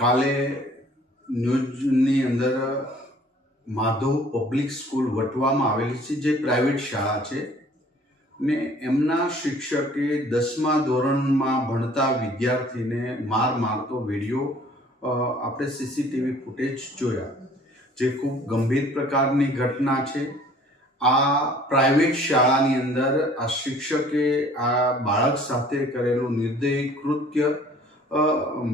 કાલે ન્યૂઝની અંદર માધવ પબ્લિક સ્કૂલ વટવામાં આવેલી છે, જે પ્રાઇવેટ શાળા છે ને એમના શિક્ષકે 10મા ધોરણમાં ભણતા વિદ્યાર્થીને મારતો વિડીયો આપણે સીસીટીવી ફૂટેજ જોયા, જે ખૂબ ગંભીર પ્રકારની ઘટના છે। આ પ્રાઇવેટ શાળાની અંદર આ શિક્ષકે આ બાળક સાથે કરેલું નિર્દયી કૃત્ય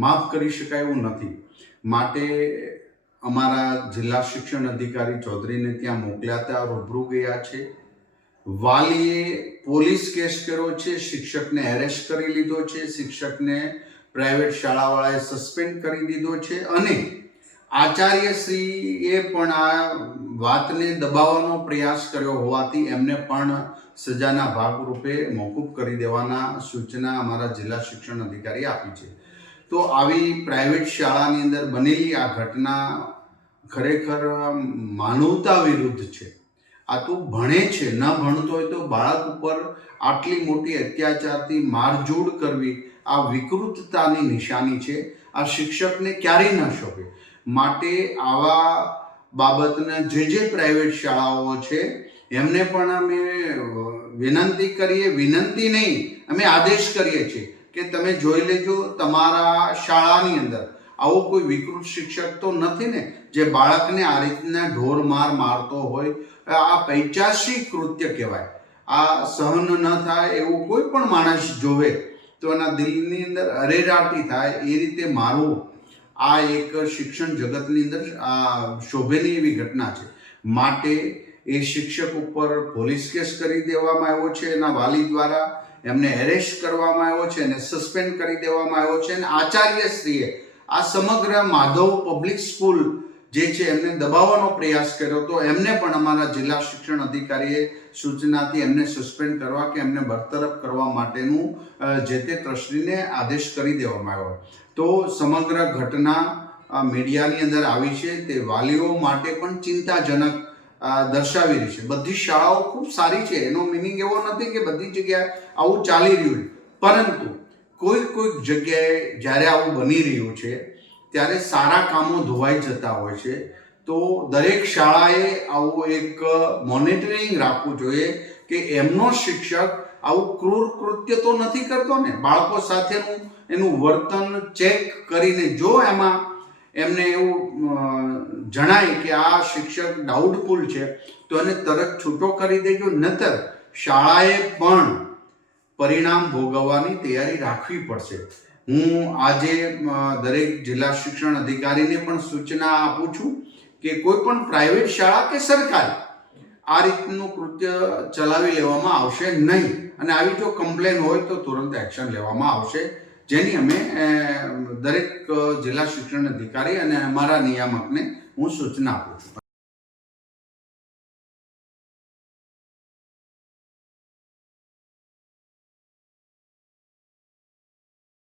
માફ કરી શકાય એવું નથી। માટે અમારા જિલ્લા શિક્ષણ અધિકારી ચૌધરીને ત્યાં મોકલ્યા હતા, રૂબરૂ ગયા છે। વાલીએ પોલીસ કેસ કર્યો છે, શિક્ષકને એરેસ્ટ કરી લીધો છે, શિક્ષકને પ્રાઇવેટ શાળાવાળાએ સસ્પેન્ડ કરી દીધો છે અને આચાર્યશ્રીએ પણ આ વાતને દબાવવાનો પ્રયાસ કર્યો હોવાથી એમને પણ સજાના ભાગરૂપે મોકૂફ કરી દેવાના સૂચના અમારા જિલ્લા શિક્ષણ અધિકારી આપી છે। તો આવી પ્રાઇવેટ શાળાની અંદર બનેલી આ ઘટના ખરેખર માનવતા વિરુદ્ધ છે। આ તો ભણે છે, ન ભણતો હોય તો બાળક ઉપર આટલી મોટી અત્યાચારથી મારઝૂડ કરવી આ વિકૃતતાની નિશાની છે। આ શિક્ષકને ક્યારેય ન શોભે। માટે આવા બાબતને જે પ્રાઇવેટ શાળાઓ છે એમને પણ અમે વિનંતી કરીએ, વિનંતી નહીં અમે આદેશ કરીએ છીએ કે તમે જોઈ લેજો, તમારા શાળાની અંદર આવો કોઈ વિકૃત શિક્ષક તો નથી ને જે બાળકને આ રીતના ઢોર મારતો હોય। આ પૈચાસિક કૃત્ય કહેવાય। આ સહન ન થાય એવું કોઈ પણ માણસ જોવે તો એના દિલની અંદર અરેરાટી થાય, એ રીતે મારવું આ એક શિક્ષણ જગતની અંદર આ શોભેની એવી ઘટના છે। માટે એ શિક્ષક ઉપર પોલીસ કેસ કરી દેવામાં આવ્યો છે, એના વાલી દ્વારા એમને એરેસ્ટ કરવામાં આવ્યો છે અને સસ્પેન્ડ કરી દેવામાં આવ્યો છે અને આચાર્યશ્રીએ આ સમગ્ર માધવ પબ્લિક સ્કૂલ જે છે એમને દબાવવાનો પ્રયાસ કર્યો તો એમને પણ અમારા જિલ્લા શિક્ષણ અધિકારીએ સૂચનાથી એમને સસ્પેન્ડ કરવા કે એમને બરતરફ કરવા માટેનું જે તે ટ્રસ્ટીને આદેશ કરી દેવામાં આવ્યો। તો સમગ્ર ઘટના મીડિયાની અંદર આવી છે, તે વાલીઓ માટે પણ ચિંતાજનક દર્શાવી રહી છે। બધી શાળાઓ ખૂબ સારી છે, એનો મિનિંગ એવો નથી કે બધી જગ્યાએ આવું ચાલી રહ્યું છે, પરંતુ કોઈક જગ્યાએ જ્યારે આવું બની રહ્યું છે ત્યારે સારા કામો ધોવાઈ જતા હોય છે। તો દરેક શાળાએ આવું એક મોનિટરિંગ રાખવું જોઈએ કે એમનો શિક્ષક આવું ક્રૂર કૃત્ય તો નથી કરતો ને। બાળકો સાથેનું એનું વર્તન ચેક કરીને જો એમાં એમને એવું જણાય કે આ શિક્ષક ડાઉટફુલ છે તો એને તરત છૂટો કરી દેજો, નહીતર શાળાએ પણ પરિણામ ભોગવવાની તૈયારી રાખવી પડશે। હું આજે દરેક જિલ્લા શિક્ષણ અધિકારીને પણ સૂચના આપું છું કે કોઈ પણ પ્રાઇવેટ શાળા કે સરકારી આ રીતનું કૃત્ય ચલાવી લેવામાં આવશે નહીં અને આવી જો કમ્પ્લેન હોય તો તુરંત એક્શન લેવામાં આવશે, જેની અમે દરેક જિલ્લા શિક્ષણ અધિકારી અને અમારા નિયામકને હું સૂચના આપું છું।